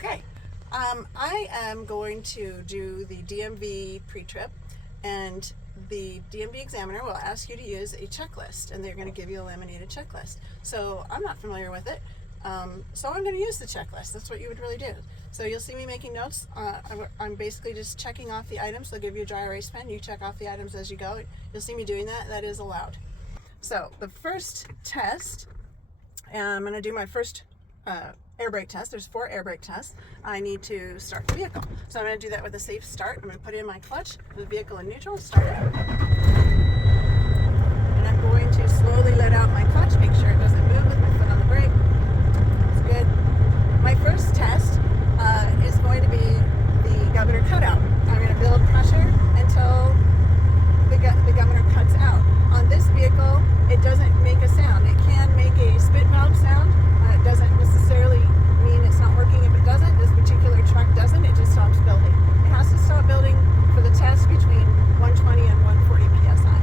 Okay, I am going to do the DMV pre-trip, and the DMV Examiner will ask you to use a checklist, and they're going to give you a laminated checklist. So I'm not familiar with it, so I'm going to use the checklist. That's what you would really do. So you'll see me making notes. I'm basically just checking off the items. They'll give you a dry erase pen. You check off the items as you go. You'll see me doing that. That is allowed. So the first test, I'm going to do my first air brake test. There's 4 air brake tests. I need to start the vehicle. So I'm going to do that with a safe start. I'm going to put in my clutch, the vehicle in neutral, start it. And I'm going to slowly let out my clutch, make sure it doesn't move with my foot on the brake. That's good. My first test is going to be the governor cutout. I'm going to build pressure until the governor cuts out. On this vehicle, it doesn't make a sound. It can make a spit valve sound. It doesn't necessarily mean it's not working if it doesn't. This particular truck doesn't. It just stops building. It has to stop building for the test between 120 and 140 psi.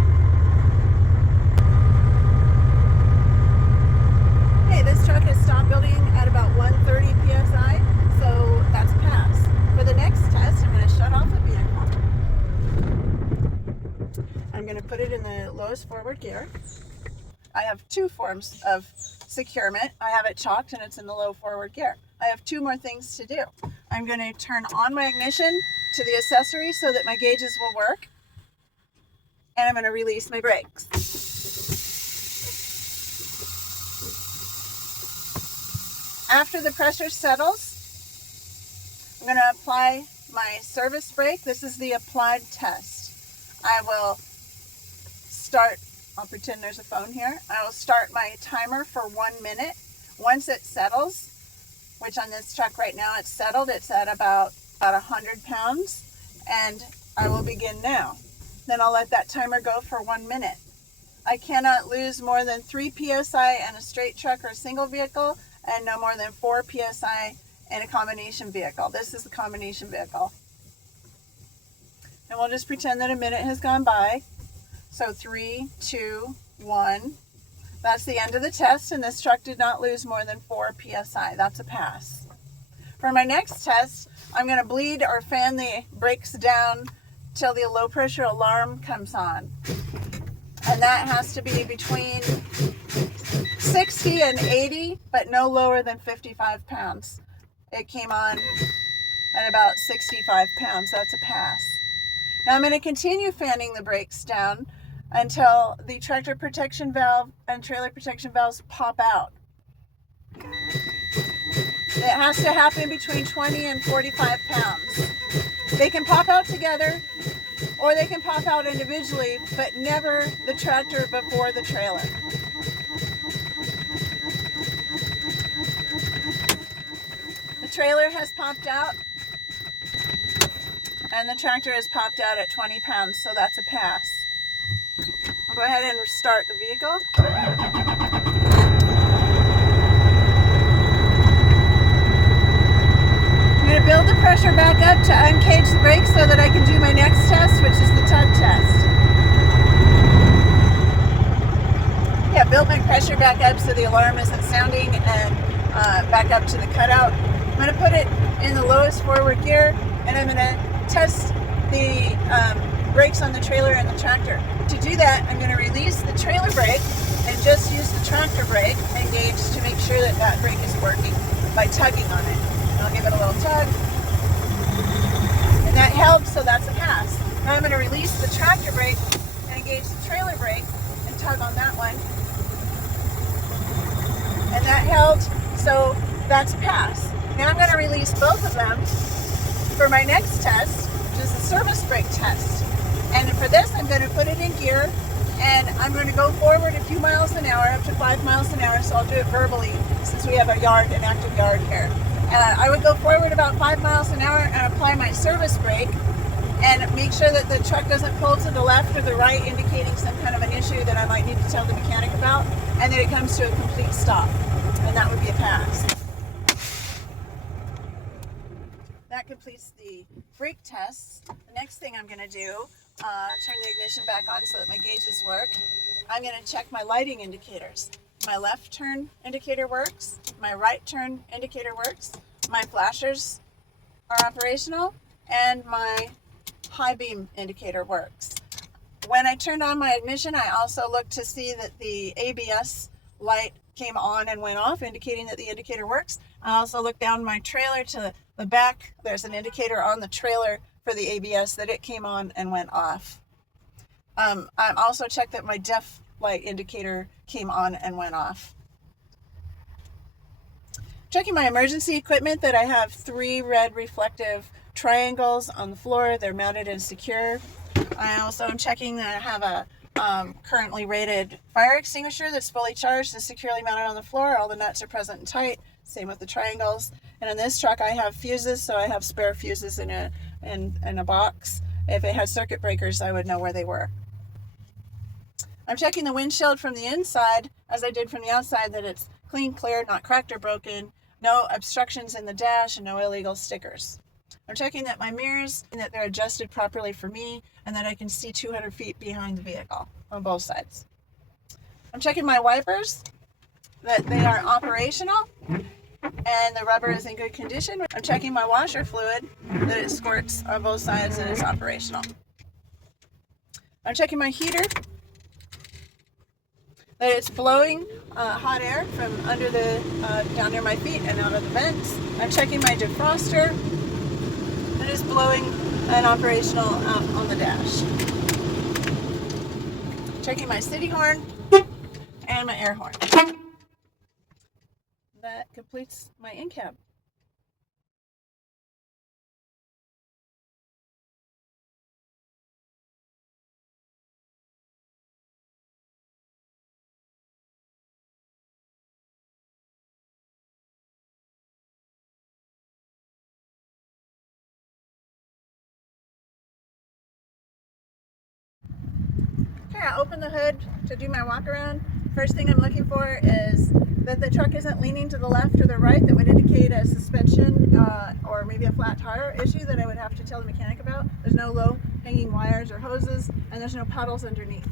Okay, this truck has stopped building at about 130 psi, so that's a pass. For the next test, I'm going to shut off the vehicle. I'm going to put it in the lowest forward gear. I have 2 forms of securement. I have it chalked and it's in the low forward gear. I have 2 more things to do. I'm going to turn on my ignition to the accessory so that my gauges will work. And I'm going to release my brakes. After the pressure settles, I'm going to apply my service brake. This is the applied test. I will start. I'll pretend there's a phone here. I will start my timer for 1 minute. Once it settles, which on this truck right now it's settled, it's at about 100 pounds, and I will begin now. Then I'll let that timer go for 1 minute. I cannot lose more than 3 psi in a straight truck or a single vehicle, and no more than 4 psi in a combination vehicle. This is the combination vehicle. And we'll just pretend that a minute has gone by. So 3, 2, 1. That's the end of the test, and this truck did not lose more than 4 psi. That's a pass. For my next test, I'm going to bleed or fan the brakes down till the low pressure alarm comes on. And that has to be between 60 and 80, but no lower than 55 pounds. It came on at about 65 pounds. That's a pass. Now I'm going to continue fanning the brakes down until the tractor protection valve and trailer protection valves pop out. It has to happen between 20 and 45 pounds. They can pop out together or they can pop out individually, but never the tractor before the trailer. The trailer has popped out and the tractor has popped out at 20 pounds, so that's a pass. I'll go ahead and restart the vehicle. I'm going to build the pressure back up to uncage the brakes so that I can do my next test, which is the tug test. Yeah, build my pressure back up so the alarm isn't sounding, and back up to the cutout. I'm going to put it in the lowest forward gear, and I'm going to test the brakes on the trailer and the tractor. To do that, I'm going to release the trailer brake and just use the tractor brake engaged to make sure that that brake is working by tugging on it. And I'll give it a little tug. And that helps, so that's a pass. Now I'm going to release the tractor brake and engage the trailer brake and tug on that one. And that held, so that's a pass. Now I'm going to release both of them for my next test, which is the service brake test. And for this, I'm going to put it in gear, and I'm going to go forward a few miles an hour, up to 5 miles an hour, so I'll do it verbally since we have a yard, an active yard here. I would go forward about 5 miles an hour and apply my service brake and make sure that the truck doesn't pull to the left or the right, indicating some kind of an issue that I might need to tell the mechanic about, and then it comes to a complete stop, and that would be a pass. That completes the brake tests. The next thing I'm going to do, turn the ignition back on so that my gauges work. I'm going to check my lighting indicators. My left turn indicator works, my right turn indicator works, My flashers are operational, and my high beam indicator works. When I turned on my ignition, I also looked to see that the ABS light came on and went off, indicating that the indicator works. I also looked down my trailer to the back. There's an indicator on the trailer for the ABS that it came on and went off. I also checked that my def light indicator came on and went off. Checking my emergency equipment, that I have 3 red reflective triangles on the floor. They're mounted and secure. I also am checking that I have a currently rated fire extinguisher that's fully charged and securely mounted on the floor. All the nuts are present and tight. Same with the triangles. And in this truck, I have fuses, so I have spare fuses in a box. If it had circuit breakers, I would know where they were. I'm checking the windshield from the inside, as I did from the outside, that it's clean, clear, not cracked or broken, no obstructions in the dash, and no illegal stickers. I'm checking that my mirrors, that they're adjusted properly for me, and that I can see 200 feet behind the vehicle on both sides. I'm checking my wipers, that they are operational, and the rubber is in good condition. I'm checking my washer fluid, that it squirts on both sides and is operational. I'm checking my heater, that it's blowing hot air from under the down near my feet and out of the vents. I'm checking my defroster, that is blowing and operational out on the dash. Checking my city horn and my air horn. That completes my in-cab. Okay, I open the hood to do my walk around. First thing I'm looking for is that the truck isn't leaning to the left or the right. That would indicate a suspension or maybe a flat tire issue that I would have to tell the mechanic about. There's no low hanging wires or hoses, and there's no puddles underneath.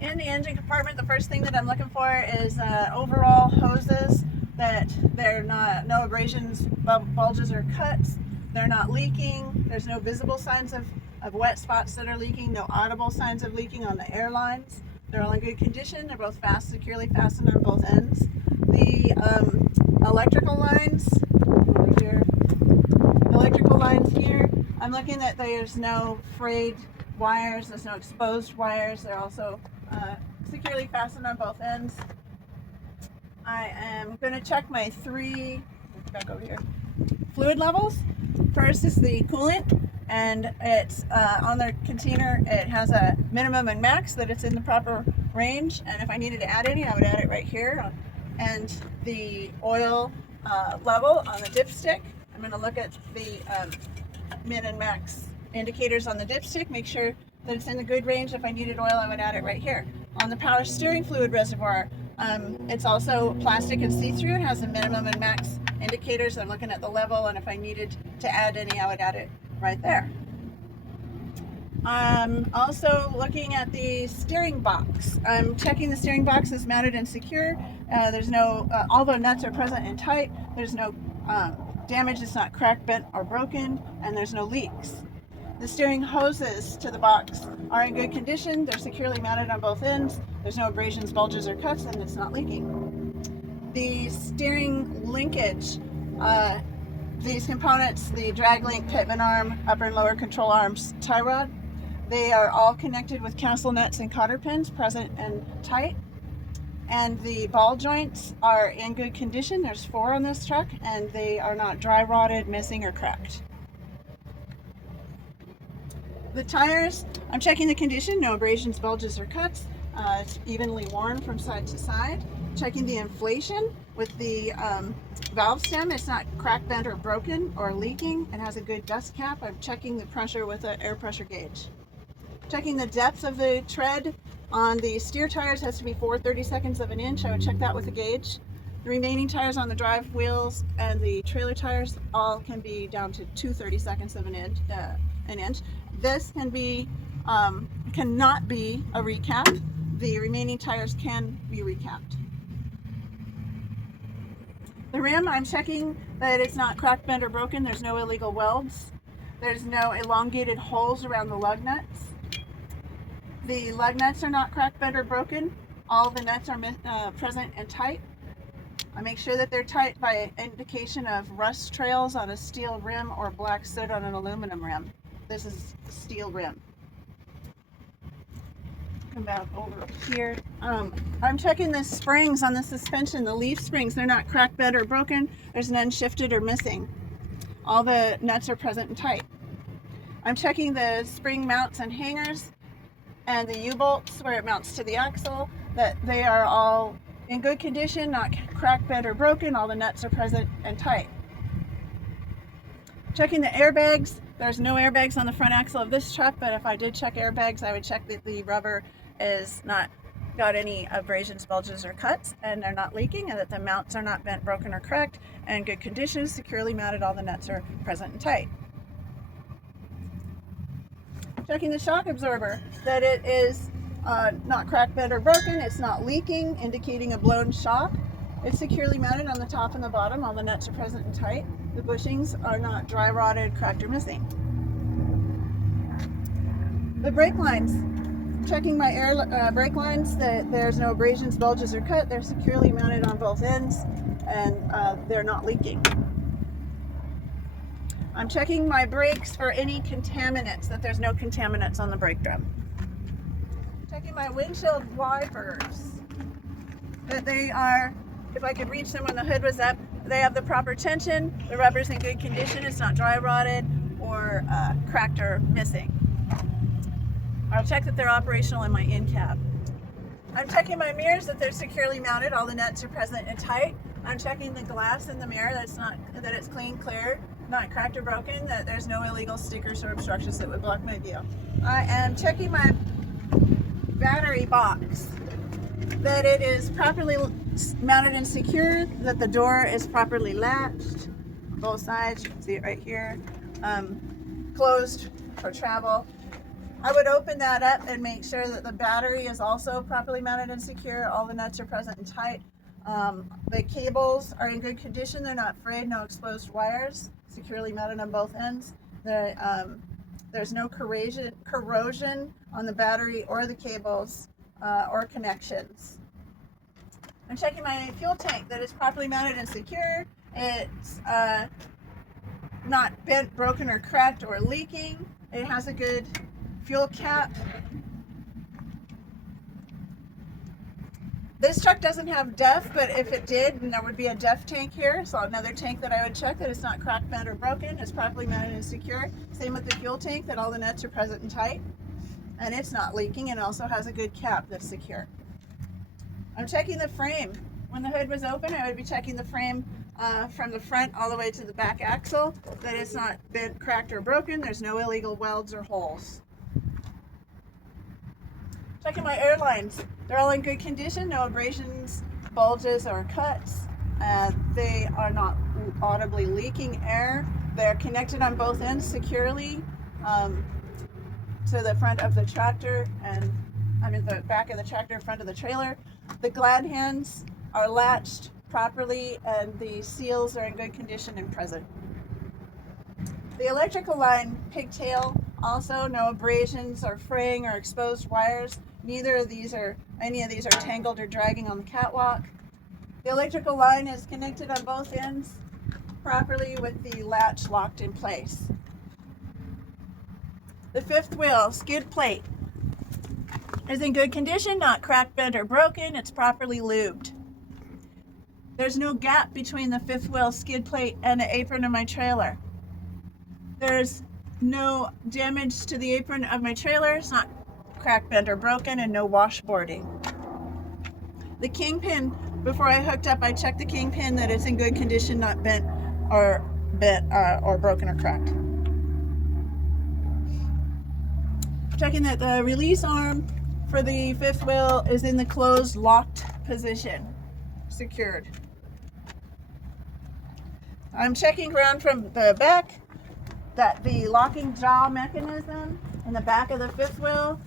In the engine compartment, the first thing that I'm looking for is overall hoses, that they're not, no abrasions, bulges, or cuts. They're not leaking. There's no visible signs of wet spots that are leaking, no audible signs of leaking on the air lines. They're all in good condition. They're both securely fastened on both ends. The electrical lines here, I'm looking that there's no frayed wires, there's no exposed wires. They're also securely fastened on both ends. I am going to check my 3 fluid levels. First is the coolant, and it's on the container. It has a minimum and max, that it's in the proper range, and if I needed to add any, I would add it right here. And the oil level on the dipstick, I'm going to look at the min and max indicators on the dipstick, make sure that it's in the good range. If I needed oil, I would add it right here. On the power steering fluid reservoir, it's also plastic and see-through. It has a minimum and max indicators. I'm looking at the level, and if I needed to add any, I would add it right there. I'm also looking at the steering box. I'm checking the steering box is mounted and secure. There's no, all the nuts are present and tight. There's no damage. It's not cracked, bent, or broken, and there's no leaks. The steering hoses to the box are in good condition. They're securely mounted on both ends. There's no abrasions, bulges, or cuts, and it's not leaking. The steering linkage, these components, the drag link, pitman arm, upper and lower control arms, tie rod, they are all connected with castle nuts and cotter pins, present and tight. And the ball joints are in good condition. There's 4 on this truck, and they are not dry rotted, missing, or cracked. The tires, I'm checking the condition, no abrasions, bulges, or cuts. It's evenly worn from side to side. Checking the inflation with the valve stem. It's not cracked, bent, or broken, or leaking. It has a good dust cap. I'm checking the pressure with an air pressure gauge. Checking the depth of the tread on the steer tires has to be 4/32 of an inch. I would check that with a gauge. The remaining tires on the drive wheels and the trailer tires all can be down to 2/32 of an inch. This can be, cannot be a recap. The remaining tires can be recapped. The rim, I'm checking that it's not cracked, bent, or broken. There's no illegal welds. There's no elongated holes around the lug nuts. The lug nuts are not cracked, bent, or broken. All the nuts are present and tight. I make sure that they're tight by indication of rust trails on a steel rim or black soot on an aluminum rim. This is steel rim. Come back over here. I'm checking the springs on the suspension, the leaf springs. They're not cracked, bent, or broken. There's none shifted or missing. All the nuts are present and tight. I'm checking the spring mounts and hangers and the U-bolts where it mounts to the axle, that they are all in good condition, not cracked, bent, or broken. All the nuts are present and tight. Checking the airbags. There's no airbags on the front axle of this truck, but if I did check airbags, I would check that the rubber is not got any abrasions, bulges, or cuts, and they're not leaking, and that the mounts are not bent, broken, or cracked, and in good condition, securely mounted. All the nuts are present and tight. Checking the shock absorber, that it is not cracked, bent, or broken. It's not leaking, indicating a blown shock. It's securely mounted on the top and the bottom. All the nuts are present and tight. The bushings are not dry rotted, cracked, or missing. The brake lines. Checking my brake lines, that there's no abrasions, bulges, or cut. They're securely mounted on both ends, and they're not leaking. I'm checking my brakes for any contaminants, that there's no contaminants on the brake drum. Checking my windshield wipers, that they are, if I could reach them when the hood was up, they have the proper tension, the rubber's in good condition, it's not dry rotted or cracked or missing. I'll check that they're operational in my in cab. I'm checking my mirrors, that they're securely mounted, all the nuts are present and tight. I'm checking the glass in the mirror, that it's clean, clear, not cracked or broken, that there's no illegal stickers or obstructions that would block my view. I am checking my battery box, that it is properly mounted and secure, that the door is properly latched on both sides. You can see it right here. Closed for travel. I would open that up and make sure that the battery is also properly mounted and secure. All the nuts are present and tight. The cables are in good condition. They're not frayed, no exposed wires, securely mounted on both ends. There's no corrosion on the battery or the cables or connections. I'm checking my fuel tank, that it's properly mounted and secure. It's not bent, broken, or cracked or leaking. It has a good fuel cap. This truck doesn't have DEF, but if it did, then there would be a DEF tank here. So another tank that I would check, that it's not cracked, bent, or broken. It's properly mounted and secure. Same with the fuel tank, that all the nuts are present and tight. And it's not leaking, and also has a good cap that's secure. I'm checking the frame. When the hood was open, I would be checking the frame from the front all the way to the back axle, that it's not bent, cracked, or broken. There's no illegal welds or holes. Checking my air lines. They're all in good condition, no abrasions, bulges, or cuts. They are not audibly leaking air. They're connected on both ends securely to the front of the tractor, and the back of the tractor, front of the trailer. The glad hands are latched properly, and the seals are in good condition and present. The electrical line pigtail, also no abrasions or fraying or exposed wires. Any of these are tangled or dragging on the catwalk. The electrical line is connected on both ends properly with the latch locked in place. The fifth wheel skid plate is in good condition, not cracked, bent, or broken. It's properly lubed. There's no gap between the fifth wheel skid plate and the apron of my trailer. There's no damage to the apron of my trailer. It's not cracked, bent, or broken, and no washboarding. The kingpin, before I hooked up, I checked the kingpin, that it's in good condition, not bent or broken or cracked. Checking that the release arm for the fifth wheel is in the closed, locked position, secured. I'm checking around from the back that the locking jaw mechanism in the back of the fifth wheel,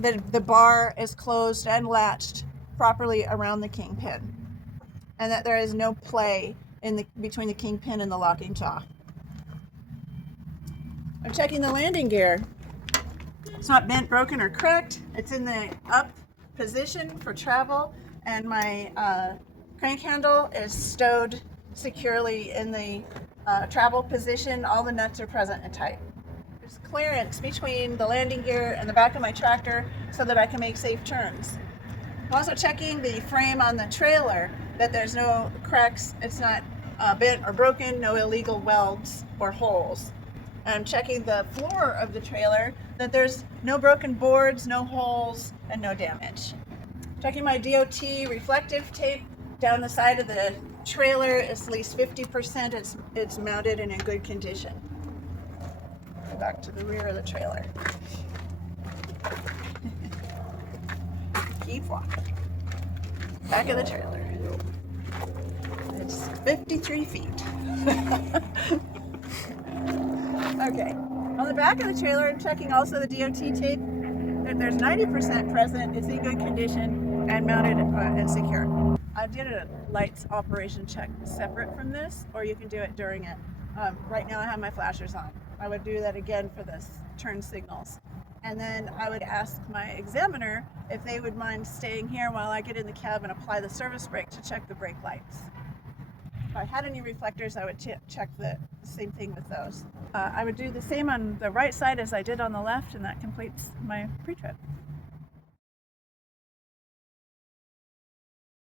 the bar is closed and latched properly around the kingpin. and that there is no play between the kingpin and the locking jaw. I'm checking the landing gear. It's not bent, broken, or cracked. It's in the up position for travel, and my crank handle is stowed securely in the travel position. All the nuts are present and tight. There's clearance between the landing gear and the back of my tractor so that I can make safe turns. I'm also checking the frame on the trailer, that there's no cracks, it's not bent or broken, no illegal welds or holes. I'm checking the floor of the trailer, that there's no broken boards, no holes, and no damage. Checking my DOT reflective tape down the side of the trailer is at least 50%. It's mounted and in good condition. Back to the rear of the trailer. Keep walking. Back of the trailer. It's 53 feet. Okay. On the back of the trailer, I'm checking also the DOT tape. There's 90% present. It's in good condition and mounted and secure. I did a lights operation check separate from this, or you can do it during it. Right now I have my flashers on. I would do that again for the turn signals. And then I would ask my examiner if they would mind staying here while I get in the cab and apply the service brake to check the brake lights. If I had any reflectors, I would check the same thing with those. I would do the same on the right side as I did on the left, and that completes my pre-trip.